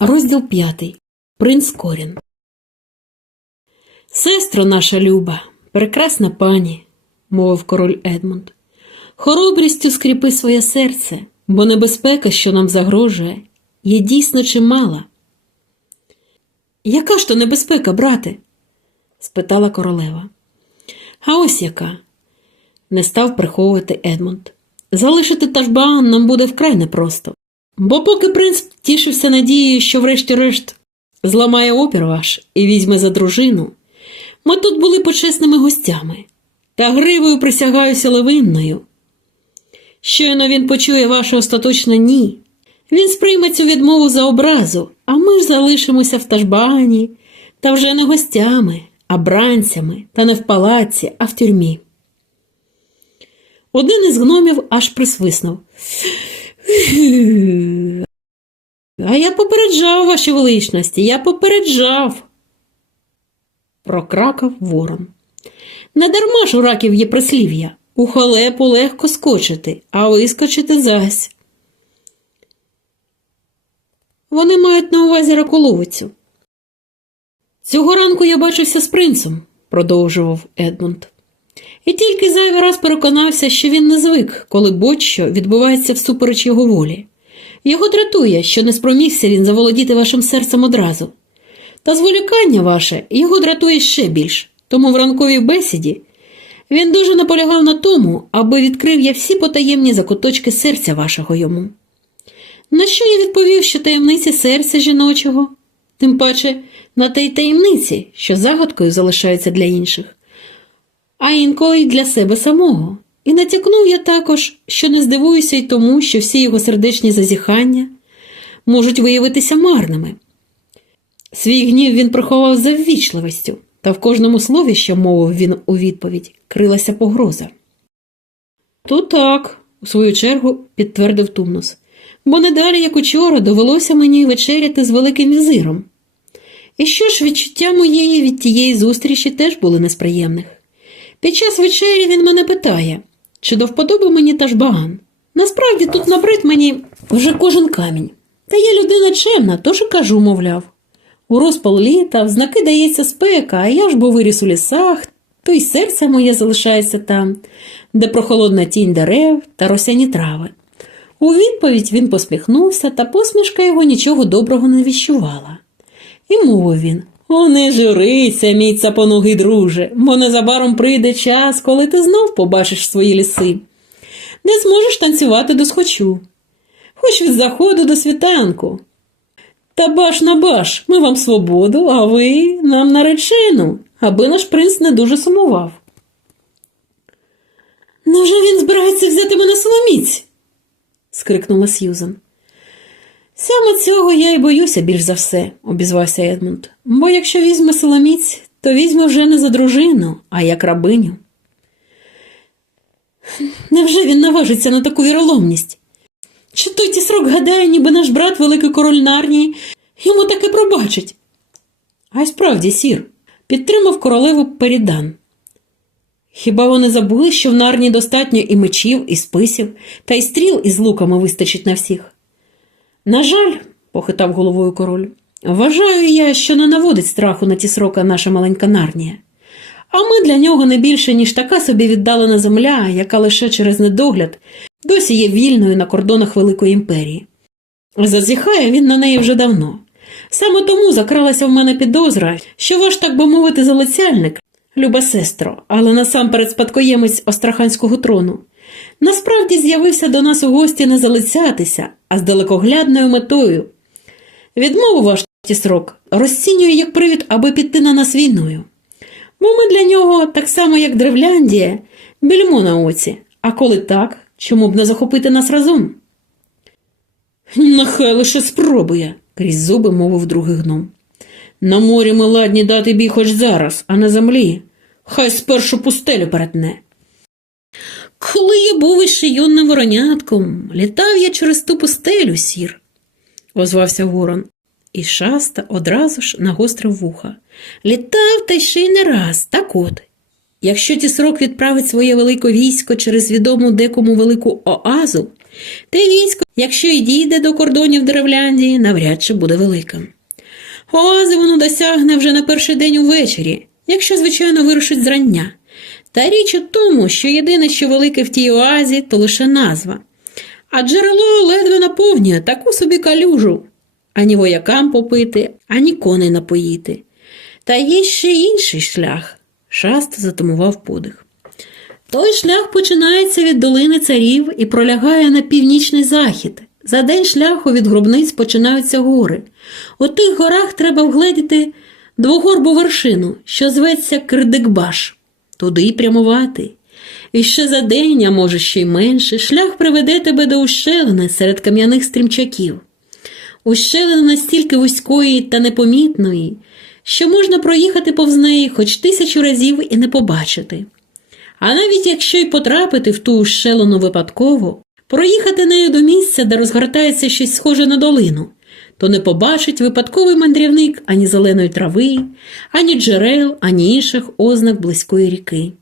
Розділ п'ятий. Принц Корін. Сестро наша люба, прекрасна пані, мовив король Едмунд. Хоробрістю скріпи своє серце, бо небезпека, що нам загрожує, є дійсно чимала. Яка ж то небезпека, брате? спитала королева. А ось яка. Не став приховувати Едмунд. Залишити Ташбаан нам буде вкрай непросто. Бо поки принц тішився надією, що врешті-решт зламає опір ваш і візьме за дружину, ми тут були почесними гостями, та гривою присягаюся левинною. Щойно він почує ваше остаточне ні. Він сприйме цю відмову за образу, а ми ж залишимося в Ташбані, та вже не гостями, а бранцями, та не в палаці, а в тюрмі. Один із гномів аж присвиснув. А я попереджав, ваші величності, я попереджав. Прокракав ворон. Недарма ж у раків є прислів'я. У халепу легко скочити, а вискочити зась. Вони мають на увазі раколовицю. Цього ранку я бачився з принцем, продовжував Едмунд. І тільки зайвий раз переконався, що він не звик, коли будь-що відбувається всупереч його волі. Його дратує, що не спромігся він заволодіти вашим серцем одразу. Та зволікання ваше його дратує ще більш, тому в ранковій бесіді він дуже наполягав на тому, аби відкрив я всі потаємні закуточки серця вашого йому. На що я відповів, що таємниці серця жіночого, тим паче на тій таємниці, що загадкою залишається для інших, а інколи й для себе самого. І натякнув я також, що не здивуюся й тому, що всі його сердечні зазіхання можуть виявитися марними. Свій гнів він приховав за ввічливістю, та в кожному слові, що мовив він у відповідь, крилася погроза. То так, у свою чергу, підтвердив Тумнус, бо не далі, як учора, довелося мені вечеряти з великим візиром. І що ж відчуття моєї від тієї зустрічі теж були несприємних. Під час вечері він мене питає, чи до вподоби мені Ташбаган. Насправді тут набрид мені вже кожен камінь. Та я людина чемна, тож і кажу, мовляв. У розпал літа в знаки дається спека, а я ж бо виріс у лісах, то й серце моє залишається там, де прохолодна тінь дерев та росяні трави. У відповідь він посміхнувся, та посмішка його нічого доброго не віщувала. І мовив він О, не журися, мій цапоногий друже, бо незабаром прийде час, коли ти знов побачиш свої ліси. Не зможеш танцювати до схочу, хоч від заходу до світанку. Та баш на баш, ми вам свободу, а ви нам наречену, аби наш принц не дуже сумував. Невже він збирається взяти мене соломіць? скрикнула Сьюзан. Саме цього я й боюся більш за все, обізвався Едмунд. Бо якщо візьме соломіць, то візьме вже не за дружину, а як рабиню. Невже він наважиться на таку віроломність? Чи той тісрок гадає, ніби наш брат, великий король Нарнії, йому таке пробачить? А й справді, сір, підтримав королеву Перідан. Хіба вони забули, що в Нарні достатньо і мечів, і списів, та й стріл із луками вистачить на всіх? На жаль, похитав головою король, вважаю я, що не наводить страху на ті срока наша маленька Нарнія. А ми для нього не більше, ніж така собі віддалена земля, яка лише через недогляд досі є вільною на кордонах Великої імперії. Зазіхає він на неї вже давно. Саме тому закралася в мене підозра, що ваш, так би мовити, залицяльник, люба сестро, але насамперед спадкоємець Остраханського трону, насправді з'явився до нас у гості не залицятися, а з далекоглядною метою. Відмову ваш тісрок розцінює як привід, аби піти на нас війною. Бо ми для нього, так само як Древляндія, більмо на оці, а коли так, чому б не захопити нас разом? Нехай лише спробує, крізь зуби мовив другий гном. На морі ми ладні дати бій хоч зараз, а на землі. Хай спершу пустелю перетне. Коли я був іще юним воронятком, літав я через ту пустелю, сір, озвався ворон, і шаста одразу ж нагострив вуха. Літав та ще й не раз, так от. Якщо ті срок відправить своє велике військо через відому декому велику оазу, Те військо, якщо й дійде до кордонів Деревляндії, навряд чи буде великим. Оази воно досягне вже на перший день увечері, якщо, звичайно, вирушить зрання. Та річ у тому, що єдине, що велике в тій оазі, то лише назва. А джерело ледве наповнює таку собі калюжу. Ані воякам попити, ані коней напоїти. Та є ще інший шлях. Шаст затумував подих. Той шлях починається від долини царів і пролягає на північний захід. За день шляху від гробниць починаються гори. У тих горах треба вгледіти двогорбу вершину, що зветься Кирдикбаш. Туди й прямувати. І ще за день, а може ще й менше, шлях приведе тебе до ущелини серед кам'яних стрімчаків. Ущелина настільки вузької та непомітної, що можна проїхати повз неї хоч тисячу разів і не побачити. А навіть якщо й потрапити в ту ущелину випадково, проїхати нею до місця, де розгортається щось схоже на долину, то не побачить випадковий мандрівник ані зеленої трави, ані джерел, ані інших ознак близької ріки.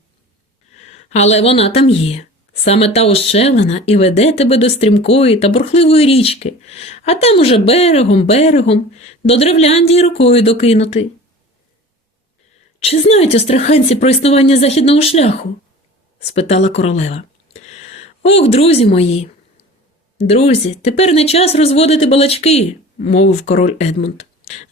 Але вона там є. Саме та ущелина і веде тебе до стрімкої та бурхливої річки, а там уже берегом, берегом, до Древляндії рукою докинути. Чи знають остраханці про існування західного шляху? спитала королева. Ох, друзі мої. Друзі, тепер не час розводити балачки, мовив король Едмунд.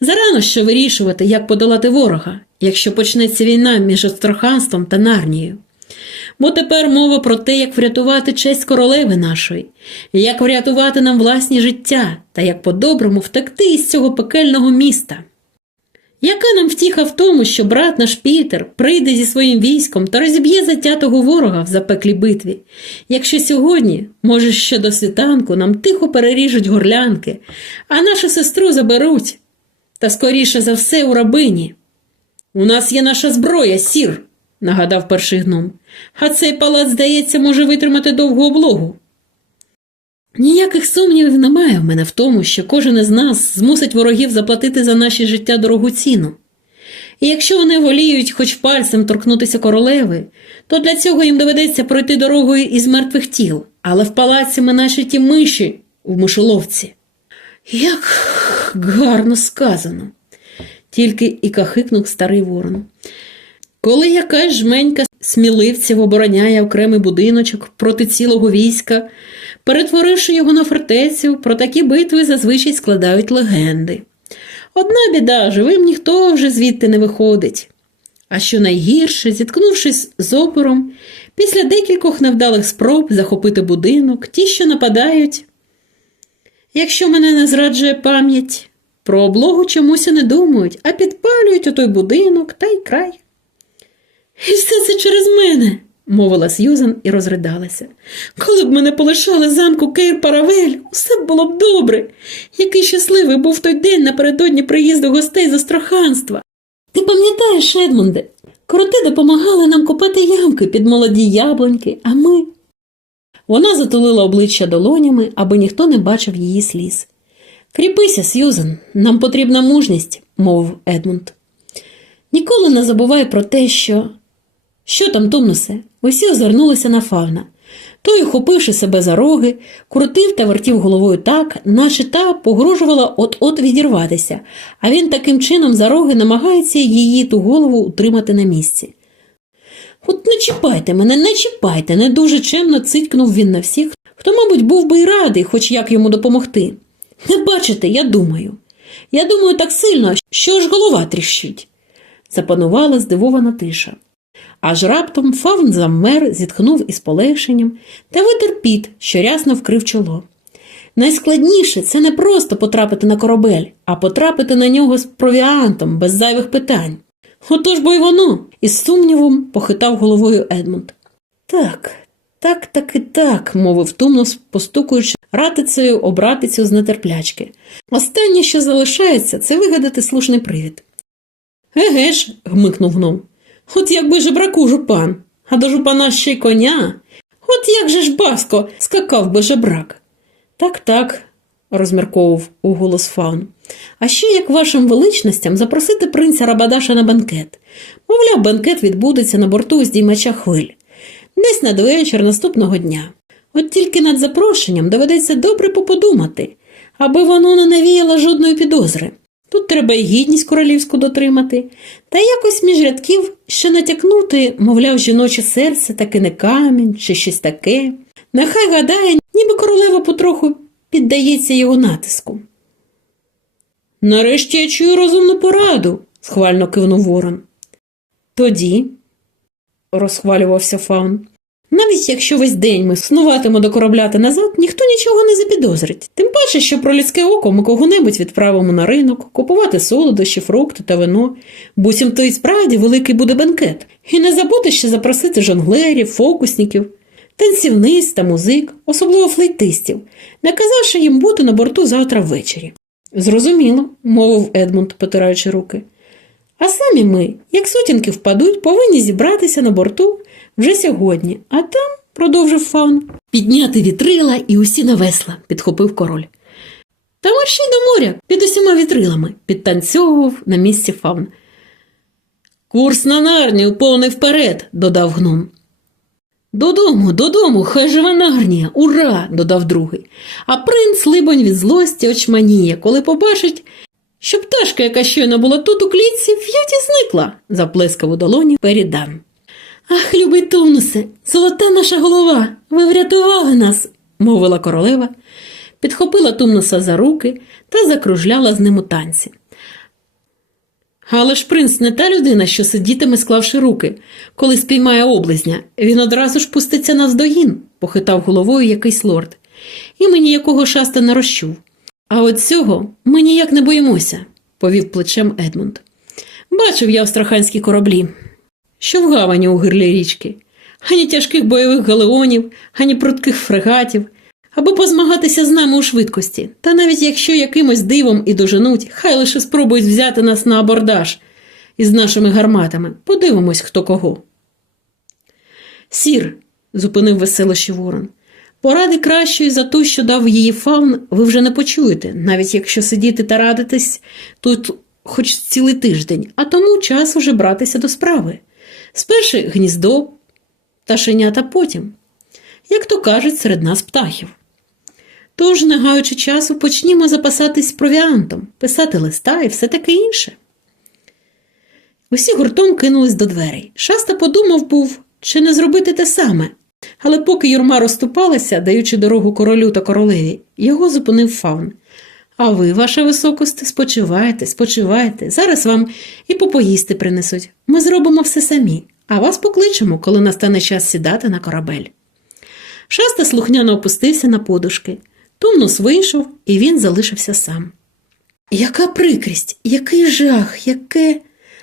Зарано ще вирішувати, як подолати ворога, якщо почнеться війна між Остроханством та Нарнією. Бо тепер мова про те, як врятувати честь королеви нашої, як врятувати нам власні життя та як по-доброму втекти із цього пекельного міста. Яка нам втіха в тому, що брат наш Пітер прийде зі своїм військом та розіб'є затятого ворога в запеклій битві, якщо сьогодні, може, ще до світанку, нам тихо переріжуть горлянки, а нашу сестру заберуть, та скоріше за все у рабині. У нас є наша зброя, сір, нагадав перший гном, а цей палац, здається, може витримати довгу облогу. Ніяких сумнівів немає в мене в тому, що кожен із нас змусить ворогів заплатити за наші життя дорогу ціну. І якщо вони воліють хоч пальцем торкнутися королеви, то для цього їм доведеться пройти дорогою із мертвих тіл, але в палаці ми наші ті миші в мишоловці. Як гарно сказано, тільки і кахикнув старий ворон. Коли якась жменька сміливців обороняє окремий будиночок проти цілого війська, перетворивши його на фортецю, про такі битви зазвичай складають легенди. Одна біда, живим ніхто вже звідти не виходить. А що найгірше, зіткнувшись з опором, після декількох невдалих спроб захопити будинок, ті, що нападають. Якщо мене не зраджує пам'ять, про облогу чомусь і не думають, а підпалюють отой будинок та й край. І все це через мене, мовила Сьюзан і розридалася. Коли б мене полишали замку Кейр Паравель, усе було б добре. Який щасливий був той день напередодні приїзду гостей з остраханства. Ти пам'ятаєш, Едмунде, кроти допомагали нам копати ямки під молоді яблуньки, а ми. Вона затулила обличчя долонями, аби ніхто не бачив її сліз. Кріпися, Сьюзан, нам потрібна мужність, мовив Едмунд. Ніколи не забувай про те, що. Що там, Тумнусе? Усі озирнулися на фавна. Той, ухопивши себе за роги, крутив та вертів головою так, наче та погрожувала от-от відірватися, а він таким чином за роги намагається її ту голову утримати на місці. От не чіпайте мене, не чіпайте, не дуже чемно цитькнув він на всіх, хто, мабуть, був би й радий, хоч як йому допомогти. Не бачите, я думаю. Я думаю так сильно, що аж голова тріщить. Запанувала здивована тиша. Аж раптом фавн заммер, зітхнув із полегшенням та витер піт, що рясно вкрив чоло. Найскладніше це не просто потрапити на корабель, а потрапити на нього з провіантом, без зайвих питань. Отож бо й воно, із сумнівом похитав головою Едмунд. Так, так, так і так, мовив Тумнос, постукуючи ратицею обратицю з нетерплячки. Останнє, що залишається, це вигадати слушний привід. Еге ж, гмикнув гном. От якби жебраку жупан, а до жупана ще й коня. От як же ж баско скакав би жебрак. Так, так, розмірковував уголос фаун. А ще як вашим величностям запросити принця Рабадаша на банкет. Мовляв, банкет відбудеться на борту здіймача хвиль. Десь надвечір наступного дня. От тільки над запрошенням доведеться добре поподумати, аби воно не навіяло жодної підозри. Тут треба і гідність королівську дотримати, та якось між рядків ще натякнути, мовляв, жіноче серце таки не камінь чи щось таке. Нехай гадає, ніби королева потроху піддається його натиску. Нарешті я чую розумну пораду, схвально кивнув ворон. Тоді, розхвалювався фаун, навіть якщо весь день ми снуватимо до корабля та назад, ніхто нічого не запідозрить. Тим паче, що про людське око ми кого-небудь відправимо на ринок, купувати солодощі, фрукти та вино. Буцім то і справді великий буде бенкет. І не забути ще запросити жонглерів, фокусників, танцівниць та музик, особливо флейтистів, наказавши їм бути на борту завтра ввечері. Зрозуміло, мовив Едмунд, потираючи руки. А самі ми, як сутінки впадуть, повинні зібратися на борту вже сьогодні, а там, продовжив фаун, підняти вітрила і усі на весла, підхопив король. Та маршій до моря під усіма вітрилами, підтанцьовував на місці фаун. Курс на нарнію повний вперед, додав гном. Додому, додому, хай живе Нарнія, ура! додав другий. А принц, либонь, від злості очманіє, коли побачить, що пташка, яка щойно була тут у клітці, в'ють і зникла, заплескав у долоні перідан. Ах, любий Тунусе, золота наша голова, ви врятували нас, мовила королева, підхопила Тумнуса за руки та закружляла з ним у танці. Але ж принц не та людина, що сидітиме, склавши руки, коли спіймає облизня. Він одразу ж пуститься навздогін, похитав головою якийсь лорд. І мені якого шаста не розчув. А от цього ми ніяк не боїмося, повів плечем Едмунд. Бачив я астраханські кораблі, що в гавані у гирлі річки, ані тяжких бойових галеонів, ані прутких фрегатів, аби позмагатися з нами у швидкості. Та навіть якщо якимось дивом і доженуть, хай лише спробують взяти нас на абордаж із нашими гарматами. Подивимось, хто кого. Сір, зупинив веселощі ворон. Поради кращої за ту, що дав її фаун, ви вже не почуєте, навіть якщо сидіти та радитись тут хоч цілий тиждень, а тому час уже братися до справи. Спершу гніздо, пташенята потім, як то кажуть, серед нас птахів. Тож, не гаючи часу, почнімо запасатись провіантом, писати листа і все таке інше. Усі гуртом кинулись до дверей. Шаста подумав був, чи не зробити те саме, але поки юрма розступалася, даючи дорогу королю та королеві, його зупинив фаун. А ви, ваша високосте, спочивайте, спочивайте. Зараз вам і попоїсти принесуть. Ми зробимо все самі, а вас покличемо, коли настане час сідати на корабель. Шаста слухняно опустився на подушки. Тумнус вийшов, і він залишився сам. Яка прикрість, який жах, яке.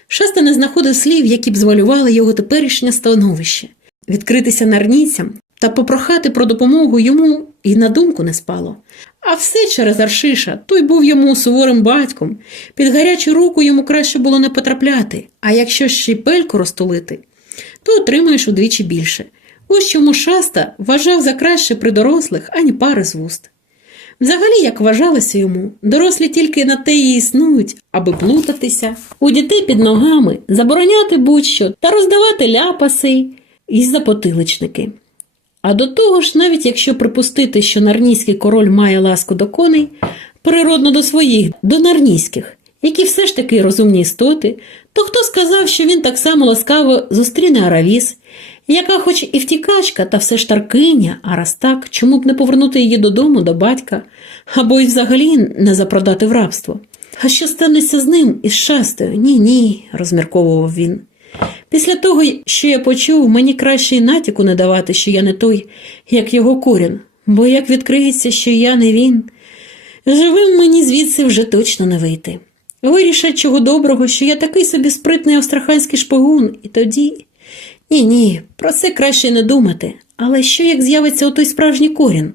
Шаста не знаходив слів, які б звалювали його теперішнє становище. Відкритися нарнійцям та попрохати про допомогу йому і на думку не спало. А все через Аршиша, той був йому суворим батьком. Під гарячу руку йому краще було не потрапляти, а якщо ще й пельку розтулити, то отримаєш удвічі більше. Ось чому шаста вважав за краще при дорослих, ані пари з вуст. Взагалі, як вважалося йому, дорослі тільки на те і існують, аби плутатися, у дітей під ногами, забороняти будь-що та роздавати ляпаси і запотиличники. А до того ж, навіть якщо припустити, що нарнійський король має ласку до коней, природно до своїх, до нарнійських, які все ж таки розумні істоти, то хто сказав, що він так само ласкаво зустріне Аравіс, яка хоч і втікачка, та все ж таркиня, а раз так, чому б не повернути її додому до батька, або й взагалі не запродати в рабство? А що станеться з ним із шастою? Ні, ні, розмірковував він. Після того, що я почув, мені краще й натяку не давати, що я не той, як його корін, бо як відкриється, що я не він, живим мені звідси вже точно не вийти. Вирішать чого доброго, що я такий собі спритний австраханський шпигун, і тоді. Ні, ні, про це краще не думати. Але що як з'явиться отой справжній корін?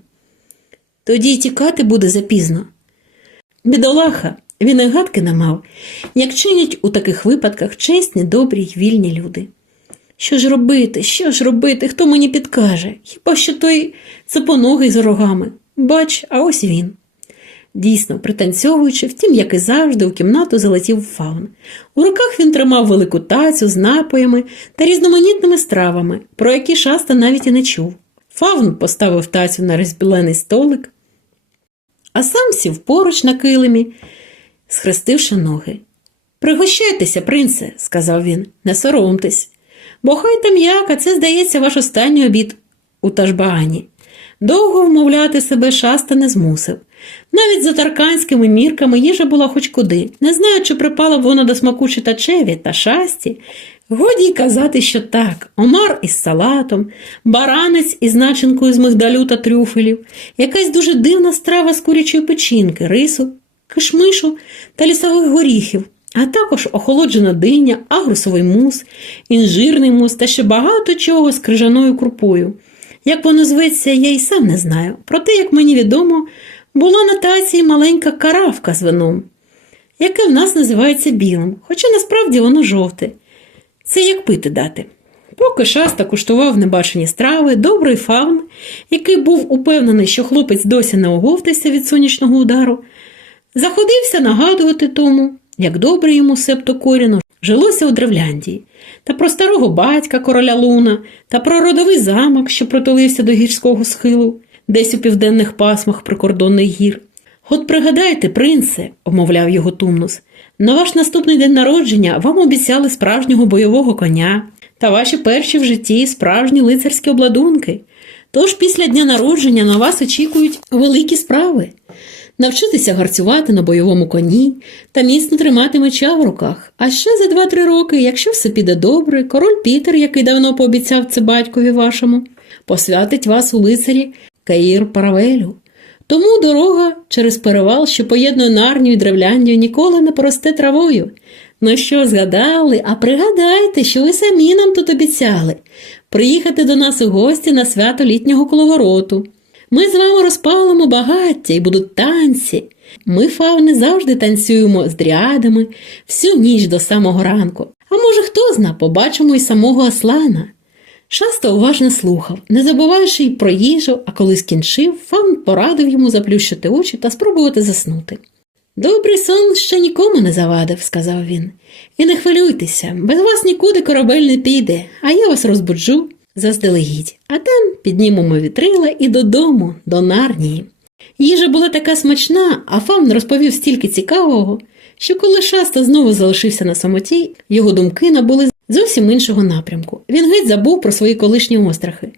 Тоді й тікати буде запізно. Бідолаха, він і гадки не мав, як чинять у таких випадках чесні, добрі й вільні люди. Що ж робити, що ж робити, хто мені підкаже? Хіба що той цепоногий за рогами? Бач, а ось він. Дійсно, пританцьовуючи, втім, як і завжди, у кімнату залетів фаун. У руках він тримав велику тацю з напоями та різноманітними стравами, про які шаста навіть і не чув. Фавн поставив тацю на розбілений столик, а сам сів поруч на килимі, схрестивши ноги. Пригощайтеся, принце, сказав він, не соромтесь, бо хай там як, а це, здається, ваш останній обід у Ташбаані. Довго вмовляти себе шаста не змусив. Навіть за тарканськими мірками їжа була хоч куди. Не знаю, чи припала б вона до смаку читачеві та шасті. Годі й казати, що так: омар із салатом, баранець із начинкою з мигдалю та трюфелів, якась дуже дивна страва з курячої печінки, рису, кишмишу та лісових горіхів, а також охолоджена диня, агрусовий мус, інжирний мус та ще багато чого з крижаною крупою. Як воно зветься, я й сам не знаю. Проте, як мені відомо, була на тації маленька каравка з вином, яке в нас називається білим, хоча насправді воно жовте. Це як пити дати. Поки шаста куштував небачені страви, добрий фавн, який був упевнений, що хлопець досі не оговтався від сонячного удару, заходився нагадувати тому, як добре йому септокоріну жилося у Древляндії, та про старого батька короля Луна, та про родовий замок, що протулився до гірського схилу, десь у південних пасмах прикордонних гір. От пригадайте, принце, умовляв його Тумнус, на ваш наступний день народження вам обіцяли справжнього бойового коня та ваші перші в житті справжні лицарські обладунки. Тож після дня народження на вас очікують великі справи. Навчитися гарцювати на бойовому коні та міцно тримати меча в руках. А ще за 2-3 роки, якщо все піде добре, король Пітер, який давно пообіцяв це батькові вашому, посвятить вас у лицарі Каїр Паравелю. Тому дорога через перевал, що поєднує Нарнію і Древляндію, ніколи не поросте травою. Ну що, згадали, а пригадайте, що ви самі нам тут обіцяли приїхати до нас у гості на свято літнього коловороту. Ми з вами розпалимо багаття і будуть танці. Ми, фауни, завжди танцюємо з дрядами всю ніч до самого ранку. А може, хто зна, побачимо й самого Аслана. Шаста уважно слухав, не забуваючи й про їжу, а коли скінчив, Фавн порадив йому заплющити очі та спробувати заснути. Добрий сон ще нікому не завадив, сказав він. І не хвилюйтеся, без вас нікуди корабель не піде, а я вас розбуджу заздалегідь, а там піднімемо вітрила і додому, до нарнії. Їжа була така смачна, а Фавн розповів стільки цікавого, що коли шаста знову залишився на самоті, його думки набули зовсім іншого напрямку. Він геть забув про свої колишні острахи.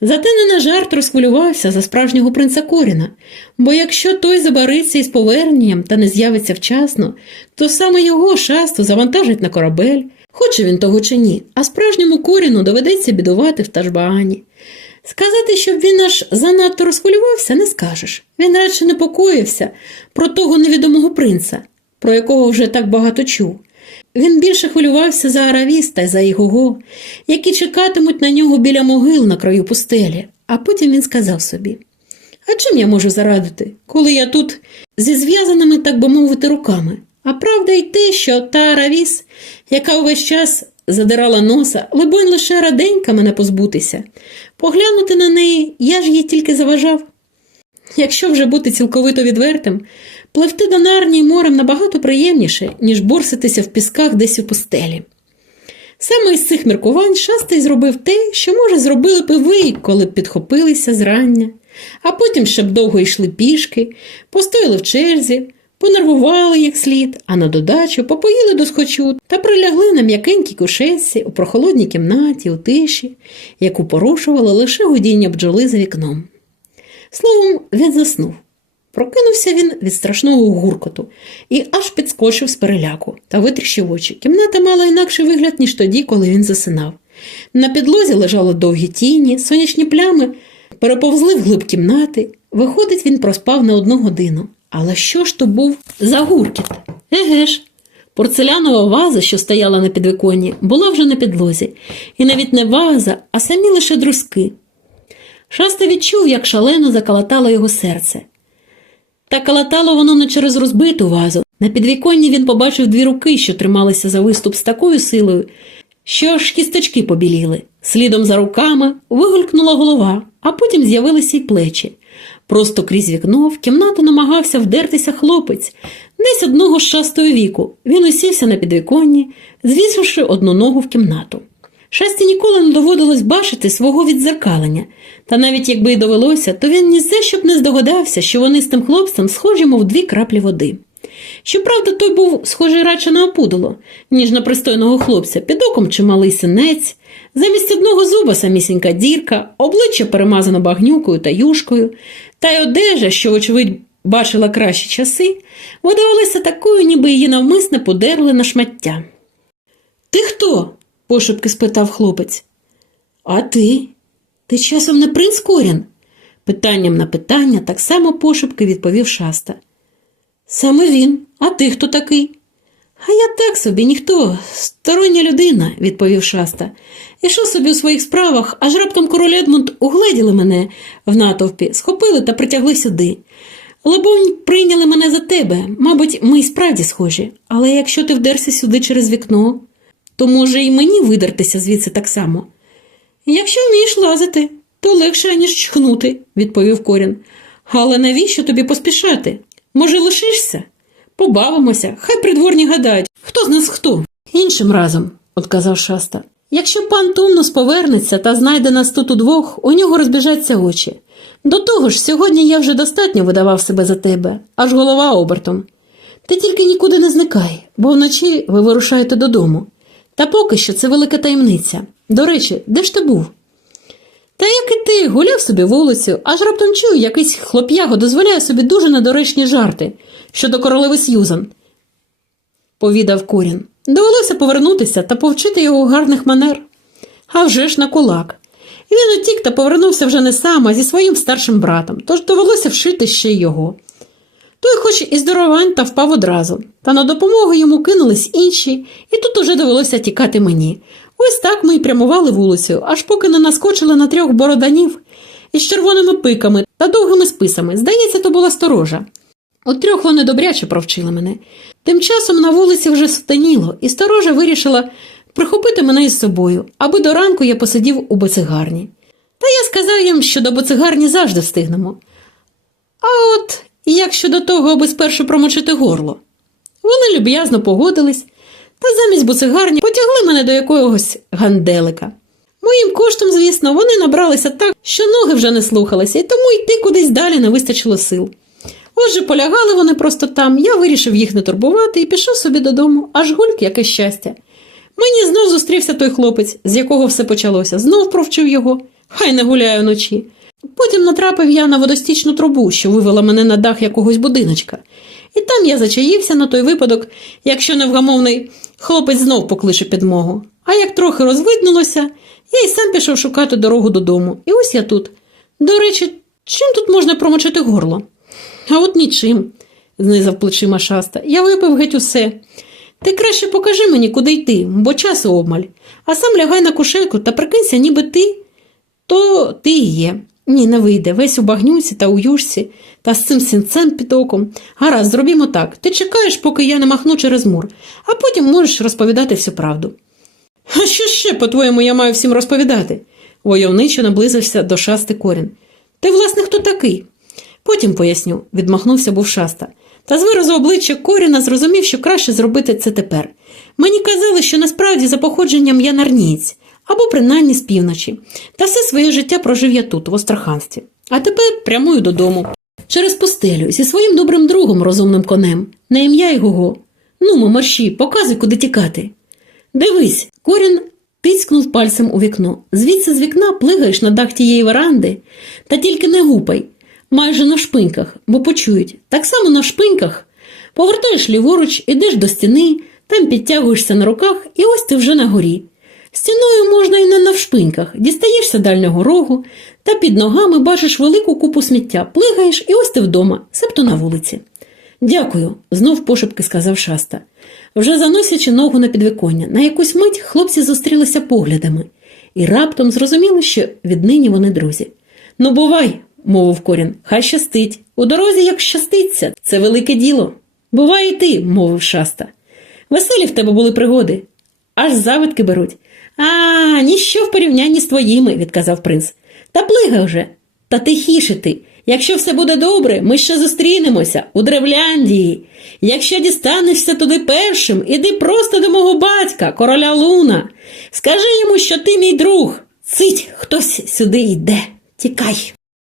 Зате не на жарт розхвилювався за справжнього принца Коріна, бо якщо той забариться із поверненням та не з'явиться вчасно, то саме його шасту завантажить на корабель, хоче він того чи ні, а справжньому коріну доведеться бідувати в Ташбаані. Сказати, щоб він аж занадто розхвилювався, не скажеш. Він радше непокоївся про того невідомого принца, про якого вже так багато чув. Він більше хвилювався за Аравіста й за його, які чекатимуть на нього біля могил на краю пустелі, а потім він сказав собі: А чим я можу зарадити, коли я тут зі зв'язаними, так би мовити, руками? А правда й те, що та Аравіс, яка увесь час задирала носа, либонь лише раденька мене позбутися. Поглянути на неї я ж їй тільки заважав. Якщо вже бути цілковито відвертим, пливти до Нарнії морем набагато приємніше, ніж борситися в пісках десь у пустелі. Саме із цих міркувань Шастий зробив те, що, може, зробили б і ви, коли б підхопилися зрання, а потім ще б довго йшли пішки, постояли в черзі, понервували як слід, а на додачу попоїли до схочу та прилягли на м'якенькій кушетці у прохолодній кімнаті, у тиші, яку порушувало лише гудіння бджоли за вікном. Словом, він заснув. Прокинувся він від страшного гуркоту і аж підскочив з переляку та витріщив очі. Кімната мала інакший вигляд, ніж тоді, коли він засинав. На підлозі лежали довгі тіні, сонячні плями переповзли вглиб кімнати. Виходить, він проспав на одну годину. Але що ж то був за гуркіт? Еге ж. Порцелянова ваза, що стояла на підвиконні, була вже на підлозі, і навіть не ваза, а самі лише друзки. Шаста відчув, як шалено закалатало його серце. Та калатало воно не через розбиту вазу. На підвіконні він побачив дві руки, що трималися за виступ з такою силою, що аж кісточки побіліли. Слідом за руками вигулькнула голова, а потім з'явилися й плечі. Просто крізь вікно в кімнату намагався вдертися хлопець, десь одного з шастої віку. Він усівся на підвіконні, звісивши одну ногу в кімнату. Шасті ніколи не доводилось бачити свого відзеркалення, та навіть якби й довелося, то він ні за що б не здогадався, що вони з тим хлопцем схожі, мов дві краплі води. Щоправда, той був схожий радше на опудало, ніж на пристойного хлопця, під оком чималий синець, замість одного зуба самісінька дірка, обличчя перемазано багнюкою та юшкою, та й одежа, що, вочевидь, бачила кращі часи, видавалася такою, ніби її навмисне подерли на шмаття. Ти хто? пошепки спитав хлопець. А ти? Ти часом не принц Корін? Питанням на питання так само пошепки відповів шаста. Саме він, а ти хто такий? А я так собі, ніхто, стороння людина, відповів шаста. Ішов собі у своїх справах, аж раптом король Едмунд угледіли мене в натовпі, схопили та притягли сюди. Лебонь, прийняли мене за тебе. Мабуть, ми й справді схожі. Але якщо ти вдерся сюди через вікно, то може і мені видертися звідси так само. Якщо вмієш лазити, то легше, ніж чхнути, відповів Корін. Але навіщо тобі поспішати? Може, лишишся? Побавимося, хай придворні гадають, хто з нас хто. Іншим разом, отказав шаста. Якщо пан Томнус повернеться та знайде нас тут удвох, у нього розбіжаться очі. До того ж, сьогодні я вже достатньо видавав себе за тебе, аж голова обертом. Ти тільки нікуди не зникай, бо вночі ви вирушаєте додому. Та поки що це велика таємниця. До речі, де ж ти був? Та як і ти, гуляв собі вулицю, аж раптом чую, якийсь хлоп'яго дозволяє собі дуже недоречні жарти щодо королеви Сьюзан, повідав Корін. Довелося повернутися та повчити його гарних манер. А вже ж на кулак. І він утік та повернувся вже не сам, а зі своїм старшим братом, тож довелося вшити ще й його. Той, хоч і здоровань, та впав одразу, та на допомогу йому кинулись інші, і тут уже довелося тікати мені. Ось так ми й прямували вулицю, аж поки не наскочили на трьох бороданів із червоними пиками та довгими списами. Здається, то була сторожа. От трьох вони добряче провчили мене. Тим часом на вулиці вже сутеніло, і сторожа вирішила прихопити мене із собою, аби до ранку я посидів у боцигарні. Та я сказав їм, що до боцигарні завжди встигнемо. А от як щодо того, аби спершу промочити горло. Вони люб'язно погодились, та замість буцигарні потягли мене до якогось ганделика. Моїм коштом, звісно, вони набралися так, що ноги вже не слухалися, і тому йти кудись далі не вистачило сил. Отже, полягали вони просто там, я вирішив їх не турбувати і пішов собі додому, аж гульк, яке щастя. Мені знов зустрівся той хлопець, з якого все почалося, знов провчив його, хай не гуляє вночі. Потім натрапив я на водостічну трубу, що вивела мене на дах якогось будиночка. І там я зачаївся на той випадок, якщо невгамовний хлопець знов покличе підмогу. А як трохи розвиднулося, я й сам пішов шукати дорогу додому. І ось я тут. До речі, чим тут можна промочити горло? А от нічим, знизав плечима шаста. Я випив геть усе. Ти краще покажи мені, куди йти, бо часу обмаль, а сам лягай на кушетку та прикинься, ніби ти, то ти і є. Ні, не вийде, весь у багнюці та у юшці, та з цим сінцем під оком. Гаразд, зробімо так. Ти чекаєш, поки я не махну через мур, а потім можеш розповідати всю правду. А що ще, по-твоєму, я маю всім розповідати? Войовничо наблизився до шасти корін. Ти, власне, хто такий? Потім поясню, відмахнувся був шаста. Та з виразу обличчя Коріна зрозумів, що краще зробити це тепер. Мені казали, що насправді за походженням я нарнієць, або принаймні з півночі, та все своє життя прожив я тут, в Остраханстві. А тепер прямую додому. Через пустелю зі своїм добрим другом, розумним конем, на ім'я й Гого. Ну, марші, показуй, куди тікати. Дивись, Корін тицькнув пальцем у вікно. Звідси з вікна плигаєш на дах тієї веранди, та тільки не гупай, майже на шпиньках, бо почують. Так само на шпиньках повертаєш ліворуч, ідеш до стіни, там підтягуєшся на руках, і ось ти вже на горі. Стіною можна і не навшпиньках, дістаєшся дальнього рогу, та під ногами бачиш велику купу сміття, плигаєш, і ось ти вдома, себто на вулиці. Дякую, знов пошепки сказав шаста. Вже заносячи ногу на підвиконня, на якусь мить хлопці зустрілися поглядами і раптом зрозуміли, що віднині вони друзі. Ну, бувай, мовив корін, хай щастить. У дорозі, як щаститься, це велике діло. Бувай і ти, мовив шаста. Веселі в тебе були пригоди. Аж завидки беруть. А, ніщо в порівнянні з твоїми, відказав принц. Та плигай вже, та тихіше ти. Якщо все буде добре, ми ще зустрінемося у Древляндії. Якщо дістанешся туди першим, іди просто до мого батька, короля Луна. Скажи йому, що ти мій друг. Цить, хтось сюди йде. Тікай.